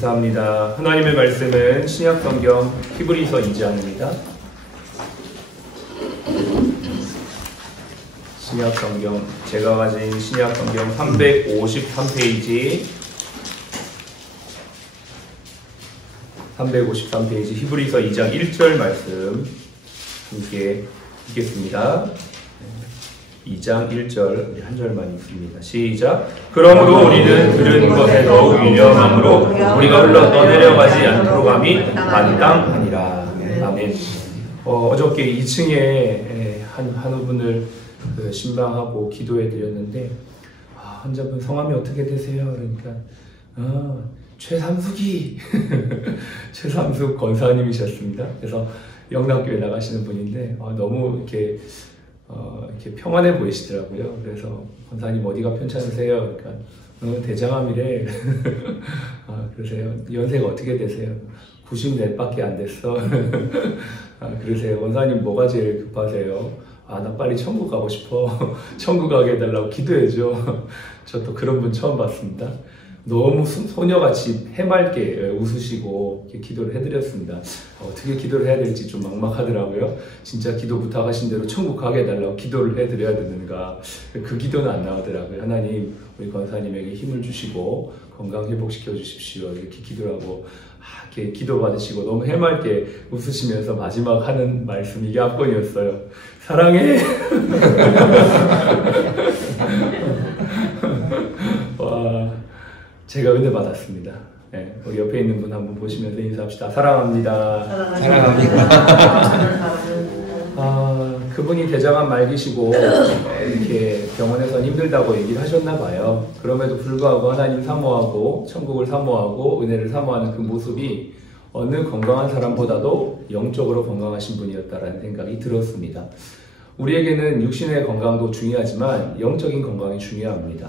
감사합니다. 하나님의 말씀은 신약 성경 히브리서 2장입니다. 신약 성경, 제가 가진 신약 성경 353페이지 히브리서 2장 1절 말씀 함께 읽겠습니다. 2장 1절, 우리 한 절만 읽습니다. 시작. 그러므로 우리는 들은 것에 더욱 유념함으로 우리가 흘러 떠내려가지 않도록 함이 마땅하니라. 아멘. 어저께 2층에 한 분을 신방하고 기도해 드렸는데, 환자분 성함이 어떻게 되세요? 그러니까 최삼숙이 최삼숙 권사님이셨습니다. 그래서 영남교회 나가시는 분인데 너무 이렇게 평안해 보이시더라고요. 그래서 권사님 어디가 편찮으세요? 그러니까 대장암이래. 그러세요. 연세가 어떻게 되세요? 94밖에 안 됐어. 그러세요. 권사님 뭐가 제일 급하세요? 나 빨리 천국 가고 싶어. 천국 가게 해달라고 기도해줘. 저 또 그런 분 처음 봤습니다. 너무 소녀같이 해맑게 웃으시고 이렇게 기도를 해드렸습니다. 어떻게 기도를 해야 될지 좀 막막하더라고요. 진짜 기도 부탁하신 대로 천국 가게 해달라고 기도를 해드려야 되는가. 그 기도는 안 나오더라고요. 하나님, 우리 권사님에게 힘을 주시고 건강 회복시켜 주십시오. 이렇게 기도를 하고 이렇게 기도 받으시고 너무 해맑게 웃으시면서 마지막 하는 말씀, 이게 압권이었어요. 사랑해. 와, 제가 은혜 받았습니다. 네, 우리 옆에 있는 분 한번 보시면서 인사합시다. 사랑합니다. 사랑합니다. 그분이 대장암 말기시고 이렇게 병원에서 힘들다고 얘기를 하셨나 봐요. 그럼에도 불구하고 하나님 사모하고 천국을 사모하고 은혜를 사모하는 그 모습이 어느 건강한 사람보다도 영적으로 건강하신 분이었다라는 생각이 들었습니다. 우리에게는 육신의 건강도 중요하지만 영적인 건강이 중요합니다.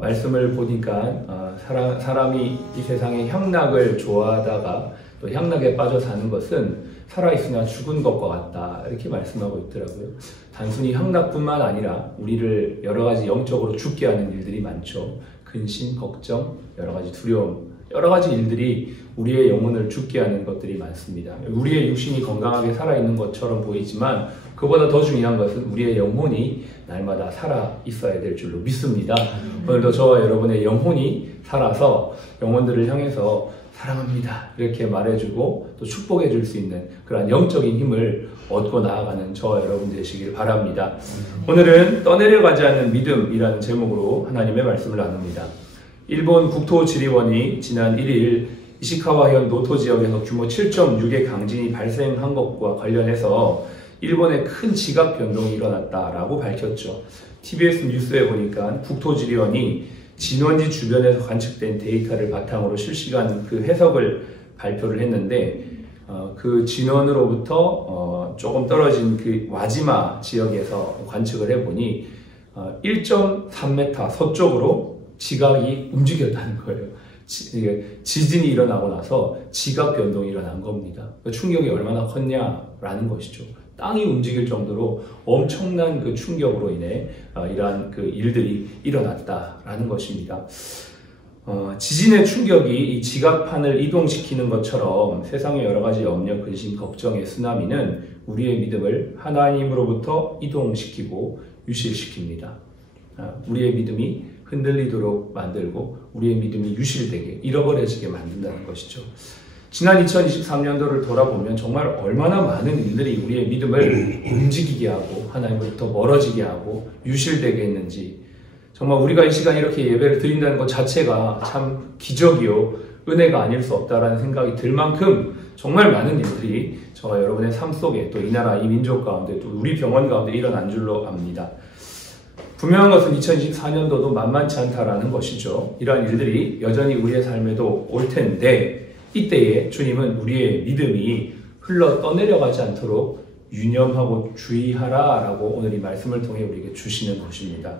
말씀을 보니까 사람이 이 세상의 향락을 좋아하다가 또 향락에 빠져 사는 것은 살아있으나 죽은 것과 같다, 이렇게 말씀하고 있더라고요. 단순히 향락뿐만 아니라 우리를 여러 가지 영적으로 죽게 하는 일들이 많죠. 근심, 걱정, 여러 가지 두려움, 여러 가지 일들이 우리의 영혼을 죽게 하는 것들이 많습니다. 우리의 육신이 건강하게 살아있는 것처럼 보이지만 그보다 더 중요한 것은 우리의 영혼이 날마다 살아 있어야 될 줄로 믿습니다. 오늘도 저와 여러분의 영혼이 살아서 영혼들을 향해서 사랑합니다 이렇게 말해주고 또 축복해 줄 수 있는 그런 영적인 힘을 얻고 나아가는 저와 여러분 되시길 바랍니다. 오늘은 떠내려가지 않는 믿음이라는 제목으로 하나님의 말씀을 나눕니다. 일본 국토지리원이 지난 1일 이시카와현 노토 지역에서 규모 7.6의 강진이 발생한 것과 관련해서 일본에 큰 지각 변동이 일어났다라고 밝혔죠. TBS 뉴스에 보니까 국토지리원이 진원지 주변에서 관측된 데이터를 바탕으로 실시간 그 해석을 발표를 했는데, 그 진원으로부터 조금 떨어진 그 와지마 지역에서 관측을 해보니 1.3m 서쪽으로 지각이 움직였다는 거예요. 지진이 일어나고 나서 지각 변동이 일어난 겁니다. 충격이 얼마나 컸냐라는 것이죠. 땅이 움직일 정도로 엄청난 그 충격으로 인해 이러한 그 일들이 일어났다라는 것입니다. 지진의 충격이 이 지각판을 이동시키는 것처럼 세상의 여러 가지 염려, 근심, 걱정의 쓰나미는 우리의 믿음을 하나님으로부터 이동시키고 유실시킵니다. 우리의 믿음이 흔들리도록 만들고 우리의 믿음이 유실되게 잃어버려지게 만든다는 것이죠. 지난 2023년도를 돌아보면 정말 얼마나 많은 일들이 우리의 믿음을 움직이게 하고 하나님으로부터 멀어지게 하고 유실되게 했는지, 정말 우리가 이 시간 이렇게 예배를 드린다는 것 자체가 참 기적이요 은혜가 아닐 수 없다라는 생각이 들 만큼 정말 많은 일들이 저와 여러분의 삶 속에 또 이 나라 이 민족 가운데 또 우리 병원 가운데 일어난 줄로 압니다. 분명한 것은 2024년도도 만만치 않다라는 것이죠. 이러한 일들이 여전히 우리의 삶에도 올 텐데, 이때에 주님은 우리의 믿음이 흘러 떠내려가지 않도록 유념하고 주의하라 라고 오늘 이 말씀을 통해 우리에게 주시는 것입니다.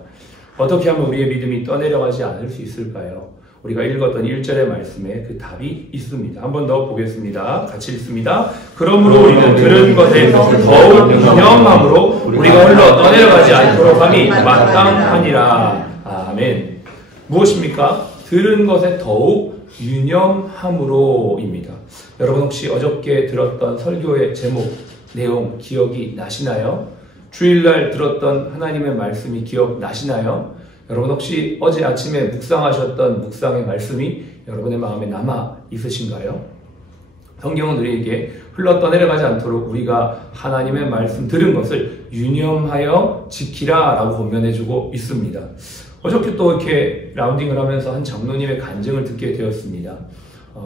어떻게 하면 우리의 믿음이 떠내려가지 않을 수 있을까요? 우리가 읽었던 1절의 말씀에 그 답이 있습니다. 한 번 더 보겠습니다. 같이 읽습니다. 그러므로 우리는 들은 것에 더욱 유념함으로 우리가 흘러 떠내려가지 않도록 함이 마땅하니라. 아멘. 무엇입니까? 들은 것에 더욱 유념함으로입니다. 여러분 혹시 어저께 들었던 설교의 제목, 내용 기억이 나시나요? 주일날 들었던 하나님의 말씀이 기억나시나요? 여러분 혹시 어제 아침에 묵상하셨던 묵상의 말씀이 여러분의 마음에 남아 있으신가요? 성경은 우리에게 흘러 떠내려가지 않도록 우리가 하나님의 말씀 들은 것을 유념하여 지키라 라고 권면해주고 있습니다. 어저께 또 이렇게 라운딩을 하면서 한 장로님의 간증을 듣게 되었습니다.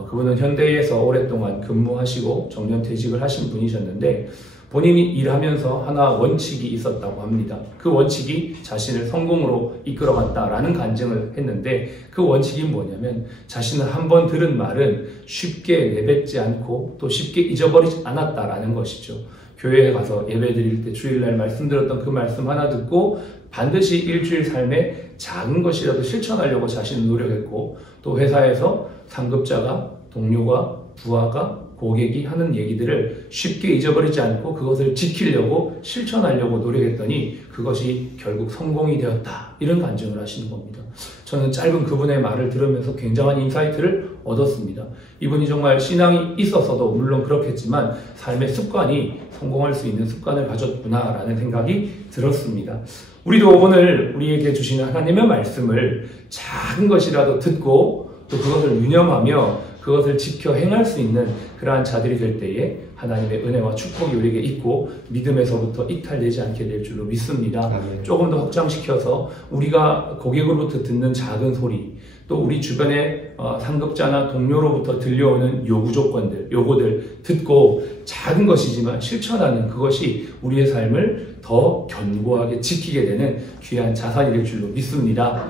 그분은 현대에서 오랫동안 근무하시고 정년퇴직을 하신 분이셨는데 본인이 일하면서 하나 원칙이 있었다고 합니다. 그 원칙이 자신을 성공으로 이끌어갔다라는 간증을 했는데 그 원칙이 뭐냐면 자신은 한번 들은 말은 쉽게 내뱉지 않고 또 쉽게 잊어버리지 않았다라는 것이죠. 교회에 가서 예배 드릴 때 주일날 말씀 들었던 그 말씀 하나 듣고 반드시 일주일 삶에 작은 것이라도 실천하려고 자신은 노력했고 또 회사에서 상급자가 동료가 부하가 고객이 하는 얘기들을 쉽게 잊어버리지 않고 그것을 지키려고 실천하려고 노력했더니 그것이 결국 성공이 되었다. 이런 간증을 하시는 겁니다. 저는 짧은 그분의 말을 들으면서 굉장한 인사이트를 얻었습니다. 이분이 정말 신앙이 있었어도 물론 그렇겠지만 삶의 습관이 성공할 수 있는 습관을 가졌구나라는 생각이 들었습니다. 우리도 오늘 우리에게 주시는 하나님의 말씀을 작은 것이라도 듣고 또 그것을 유념하며 그것을 지켜 행할 수 있는 그러한 자들이 될 때에 하나님의 은혜와 축복이 우리에게 있고 믿음에서부터 이탈되지 않게 될 줄로 믿습니다. 아멘. 조금 더 확장시켜서 우리가 고객으로부터 듣는 작은 소리 또 우리 주변의 상급자나 동료로부터 들려오는 요구 조건들, 요구들 듣고 작은 것이지만 실천하는 그것이 우리의 삶을 더 견고하게 지키게 되는 귀한 자산이 될 줄로 믿습니다.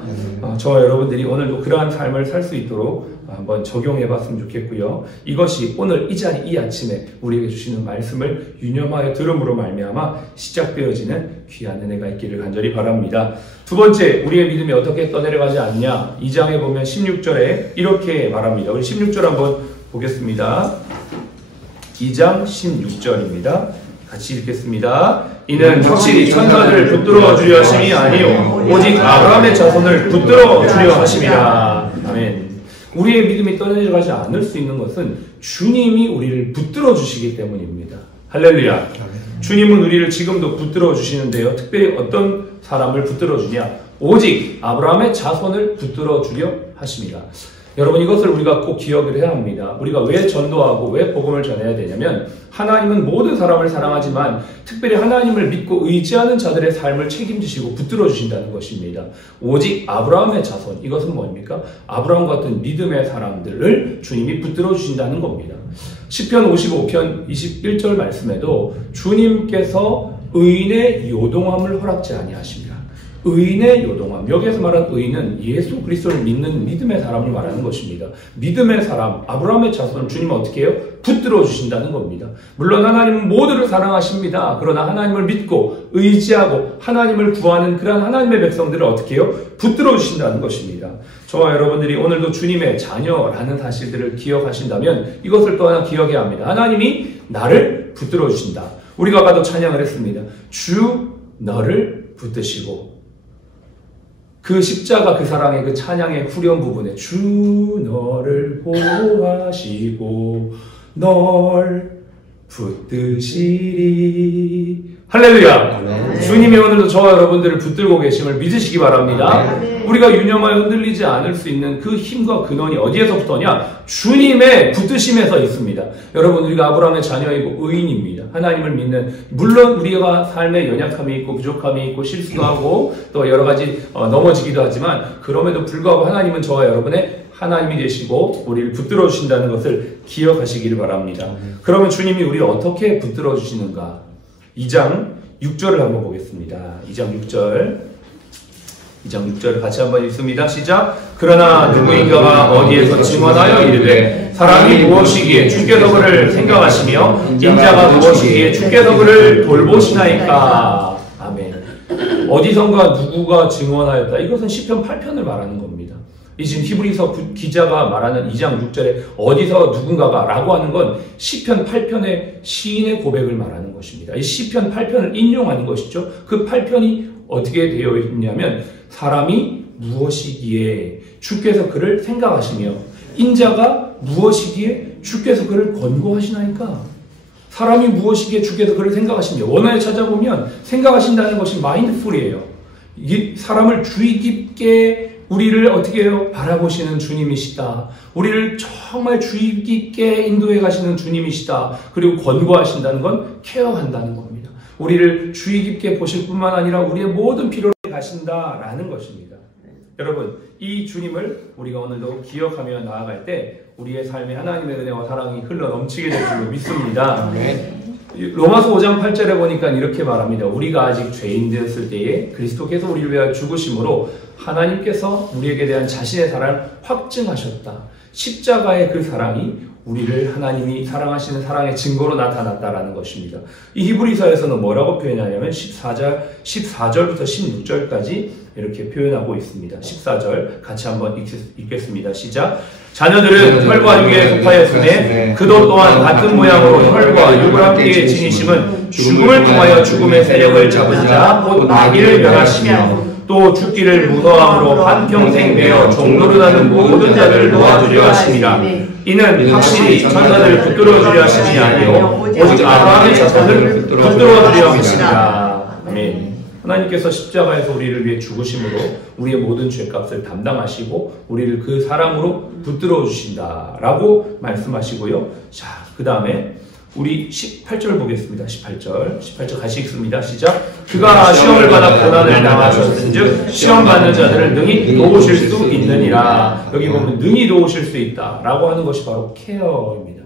저와 여러분들이 오늘도 그러한 삶을 살 수 있도록 한번 적용해 봤으면 좋겠고요. 이것이 오늘 이 자리 이 아침에 우리에게 주시는 말씀을 유념하여 들음으로 말미암아 시작되어지는 귀한 은혜가 있기를 간절히 바랍니다. 두 번째, 우리의 믿음이 어떻게 떠내려가지 않냐. 2장에 보면 16절에 이렇게 말합니다. 우리 16절 한번 보겠습니다. 2장 16절입니다. 같이 읽겠습니다. 이는 확실히 천사들을 붙들어 주려 하심이 아니요 오직 아브라함의 자손을 붙들어 주려 하심이라. 아멘. 우리의 믿음이 떠내려가지 않을 수 있는 것은 주님이 우리를 붙들어 주시기 때문입니다. 할렐루야. 주님은 우리를 지금도 붙들어 주시는데요. 특별히 어떤 사람을 붙들어 주냐? 오직 아브라함의 자손을 붙들어 주려 하십니다. 여러분 이것을 우리가 꼭 기억을 해야 합니다. 우리가 왜 전도하고 왜 복음을 전해야 되냐면 하나님은 모든 사람을 사랑하지만 특별히 하나님을 믿고 의지하는 자들의 삶을 책임지시고 붙들어 주신다는 것입니다. 오직 아브라함의 자손, 이것은 뭡니까? 아브라함 같은 믿음의 사람들을 주님이 붙들어 주신다는 겁니다. 시편 55편 21절 말씀에도 주님께서 의인의 요동함을 허락지 아니하십니다. 의인의 요동함, 여기에서 말한 의인은 예수 그리스도를 믿는 믿음의 사람을 말하는 것입니다. 믿음의 사람, 아브라함의 자손을 주님은 어떻게 해요? 붙들어 주신다는 겁니다. 물론 하나님은 모두를 사랑하십니다. 그러나 하나님을 믿고 의지하고 하나님을 구하는 그러한 하나님의 백성들을 어떻게 해요? 붙들어 주신다는 것입니다. 저와 여러분들이 오늘도 주님의 자녀라는 사실들을 기억하신다면 이것을 또 하나 기억해야 합니다. 하나님이 나를 붙들어 주신다. 우리가 아까도 찬양을 했습니다. 주 너를 붙드시고, 그 십자가 그 사랑의 그 찬양의 후렴 부분에 주 너를 보호하시고 널 붙드시리. 할렐루야. 아멘. 주님이 오늘도 저와 여러분들을 붙들고 계심을 믿으시기 바랍니다. 아멘. 우리가 유념하여 흔들리지 않을 수 있는 그 힘과 근원이 어디에서부터냐? 주님의 붙드심에서 있습니다. 여러분 우리가 아브라함의 자녀이고 의인입니다. 하나님을 믿는, 물론 우리가 삶에 연약함이 있고 부족함이 있고 실수도 하고 또 여러 가지 넘어지기도 하지만 그럼에도 불구하고 하나님은 저와 여러분의 하나님이 되시고 우리를 붙들어 주신다는 것을 기억하시기를 바랍니다. 그러면 주님이 우리를 어떻게 붙들어 주시는가? 2장 6절을 한번 보겠습니다. 2장 6절을 같이 한번 읽습니다. 시작. 그러나 누구인가가 어디에서 증언하여 이르되 사람이 무엇이기에 주께서 그를 생각하시며 인자가 무엇이기에 주께서 그를 돌보시나이까. 아멘. 어디선가 누구가 증언하였다. 이것은 시편 8편을 말하는 겁니다. 이 지금 히브리서 기자가 말하는 2장 6절에 어디서 누군가가 라고 하는 건 시편 8편의 시인의 고백을 말하는 것입니다. 이 시편 8편을 인용하는 것이죠. 그 8편이 어떻게 되어 있냐면 사람이 무엇이기에 주께서 그를 생각하시며 인자가 무엇이기에 주께서 그를 권고하시나이까? 사람이 무엇이기에 주께서 그를 생각하십니다. 원어에 찾아보면 생각하신다는 것이 마인드풀이에요. 이 사람을 주의 깊게 우리를 어떻게 해요? 바라보시는 주님이시다. 우리를 정말 주의 깊게 인도해 가시는 주님이시다. 그리고 권고하신다는 건 케어한다는 겁니다. 우리를 주의 깊게 보실 뿐만 아니라 우리의 모든 필요를 가신다라는 것입니다. 여러분, 이 주님을 우리가 오늘도 기억하며 나아갈 때 우리의 삶에 하나님의 은혜와 사랑이 흘러 넘치게 될 줄로 믿습니다. 로마서 5장 8절에 보니까 이렇게 말합니다. 우리가 아직 죄인 되었을 때에 그리스도께서 우리를 위하여 죽으심으로 하나님께서 우리에게 대한 자신의 사랑을 확증하셨다. 십자가의 그 사랑이 우리를 하나님이 사랑하시는 사랑의 증거로 나타났다라는 것입니다. 이 히브리서에서는 뭐라고 표현하냐면 14절부터 16절까지 이렇게 표현하고 있습니다. 14절 같이 한번 읽겠습니다. 시작. 자녀들은 혈과 육에 속하였으되 그도 또한 같은 모양으로 혈과 육을 함께 지니심은 죽음을 통하여 죽음의 세력을 잡은 자 곧 마귀를 멸하시며 또 죽기를 무서함으로 한평생 매어 종노릇 하는 모든 자들을 놓아주려 하심이라. 이는 확실히 천사들을 붙들어 주려 하심이 아니요 오직 아브라함의 자손을 붙들어 주려 하심이라. 아멘. 하나님께서 십자가에서 우리를 위해 죽으심으로 우리의 모든 죄값을 담당하시고 우리를 그 사랑으로 붙들어 주신다라고 말씀하시고요. 자, 그 다음에 우리 18절 보겠습니다. 18절 같이 읽습니다. 시작. 그가 시험을 받아 고난을 당하셨은즉 시험 받는 자들을 능히 도우실 수 있느니라. 여기 보면 능히 도우실 수 있다라고 하는 것이 바로 케어입니다.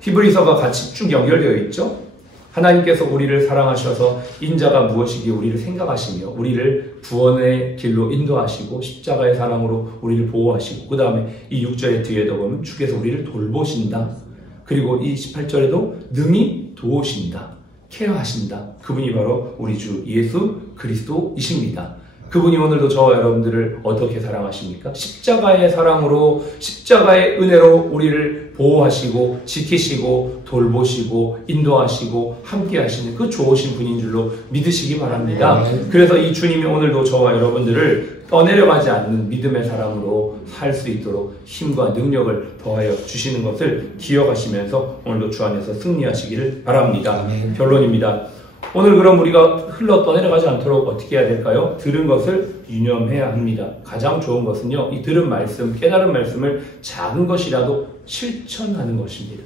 히브리서가 같이 쭉 연결되어 있죠. 하나님께서 우리를 사랑하셔서 인자가 무엇이기에 우리를 생각하시며 우리를 구원의 길로 인도하시고 십자가의 사랑으로 우리를 보호하시고 그 다음에 이 6절의 뒤에도 보면 주께서 우리를 돌보신다. 그리고 이 18절에도 능히 도우신다. 케어하신다. 그분이 바로 우리 주 예수 그리스도이십니다. 그분이 오늘도 저와 여러분들을 어떻게 사랑하십니까? 십자가의 사랑으로, 십자가의 은혜로 우리를 보호하시고, 지키시고, 돌보시고, 인도하시고, 함께 하시는 그 좋으신 분인 줄로 믿으시기 바랍니다. 그래서 이 주님이 오늘도 저와 여러분들을 떠내려가지 않는 믿음의 사랑으로 살 수 있도록 힘과 능력을 더하여 주시는 것을 기억하시면서 오늘도 주 안에서 승리하시기를 바랍니다. 결론입니다. 오늘 그럼 우리가 흘러 떠내려가지 않도록 어떻게 해야 될까요? 들은 것을 유념해야 합니다. 가장 좋은 것은요, 이 들은 말씀, 깨달은 말씀을 작은 것이라도 실천하는 것입니다.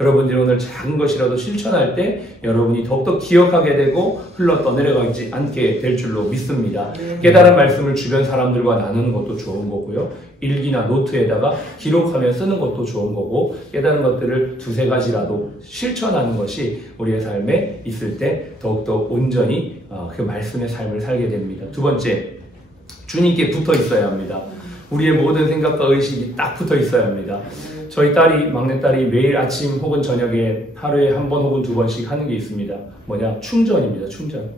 여러분들이 오늘 작은 것이라도 실천할 때 여러분이 더욱더 기억하게 되고 흘러 떠내려가지 않게 될 줄로 믿습니다. 깨달은 말씀을 주변 사람들과 나누는 것도 좋은 거고요. 일기나 노트에다가 기록하며 쓰는 것도 좋은 거고 깨달은 것들을 두세 가지라도 실천하는 것이 우리의 삶에 있을 때 더욱더 온전히 그 말씀의 삶을 살게 됩니다. 두 번째, 주님께 붙어 있어야 합니다. 우리의 모든 생각과 의식이 딱 붙어 있어야 합니다. 저희 딸이, 막내딸이 매일 아침 혹은 저녁에 하루에 한 번 혹은 두 번씩 하는 게 있습니다. 뭐냐? 충전입니다. 충전.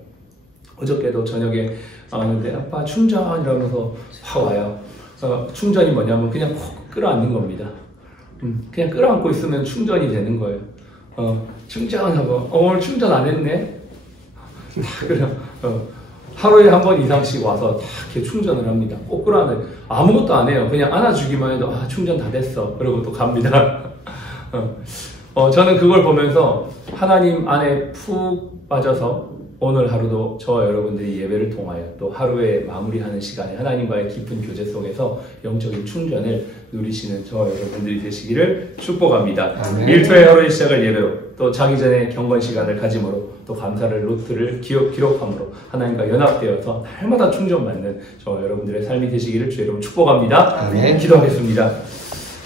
어저께도 저녁에 왔는데 아빠 충전 이러면서 확 와요. 충전이 뭐냐면 그냥 콕 끌어안는 겁니다. 그냥 끌어안고 있으면 충전이 되는 거예요. 충전하고 오늘 충전 안 했네? 그냥 하루에 한 번 이상씩 와서 다 이렇게 충전을 합니다. 꼭 끌어안아요. 아무것도 안 해요. 그냥 안아주기만 해도 충전 다 됐어. 그러고 또 갑니다. 저는 그걸 보면서 하나님 안에 푹 빠져서 오늘 하루도 저와 여러분들이 예배를 통하여 또 하루에 마무리하는 시간에 하나님과의 깊은 교제 속에서 영적인 충전을 누리시는 저와 여러분들이 되시기를 축복합니다. 일터의 하루의 시작을 예배로 또 자기 전에 경건 시간을 가짐으로 또 감사를 노트를 기록함으로 하나님과 연합되어서 날마다 충전받는 저와 여러분들의 삶이 되시기를 주의 이름으로 축복합니다. 기도하겠습니다.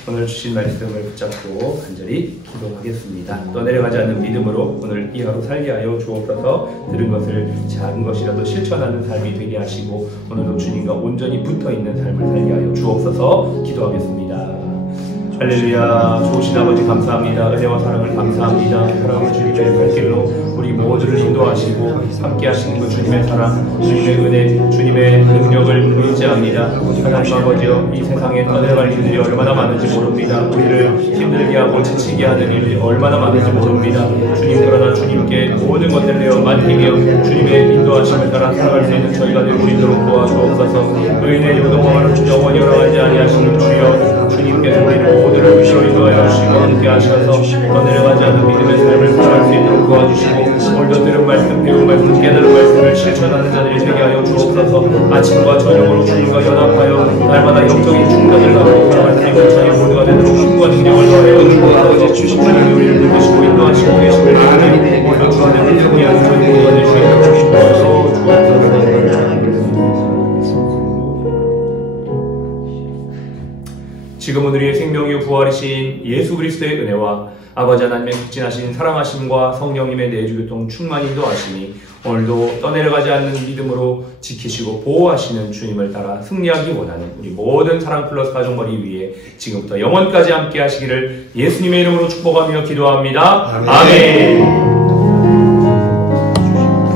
오늘 주신 말씀을 붙잡고 간절히 기도하겠습니다. 떠내려가지 않는 믿음으로 오늘 이 하루 살게 하여 주옵소서. 들은 것을 작은 것이라도 실천하는 삶이 되게 하시고 오늘도 주님과 온전히 붙어있는 삶을 살게 하여 주옵소서. 기도하겠습니다. 할렐루야. 좋으신 아버지 감사합니다. 은혜와 사랑을 감사합니다. 사랑하는 주님의 발길로 우리 모두를 인도하시고 함께 하시는 그 주님의 사랑, 주님의 은혜, 주님의 능력을 의지합니다. 하나님 아버지여, 이 세상에 떠내려갈 일들이 얼마나 많은지 모릅니다. 우리를 힘들게 하고 지치게 하는 일이 얼마나 많은지 모릅니다. 주님, 그러나 주님께 모든 것들을 내어 맡기며 주님의 인도하심을 따라 살아갈 수 있는 저희가 될 수 있도록 도와주옵소서. 의인의 요동함을 영원히 허락하지 아니하시는 주여, 주님께서 우리 모두를 위로 인도하여 주시고 함께 하셔서 떠내려가지 않는 믿음의 삶을 살아갈 수 있도록 도와주시고, 오늘도 들은 말씀, 배운 말씀, 깨달은 말씀을 실천하는 자들이 되게 하여 주옵소서. 아침과 저녁으로 주님과 연합하여 날마다 영적인 충전을 하고 살아갈 수 있는 저희 모두가 되도록 힘과 능력을 더하여 주옵소서. 주님이 우리를 누르시고 인도하시고 계심을 믿는 모든 주 안에 믿음이 하는 저희 모두가 될 수 있도록 주옵소서. 지금은 우리의 생명이요 부활이신 예수 그리스도의 은혜와 아버지 하나님의 극진하신 사랑하심과 성령님의 내주교통 충만히 인도하시니 오늘도 떠내려가지 않는 믿음으로 지키시고 보호하시는 주님을 따라 승리하기 원하는 우리 모든 사랑 플러스 가족머리 위에 지금부터 영원까지 함께 하시기를 예수님의 이름으로 축복하며 기도합니다. 아멘.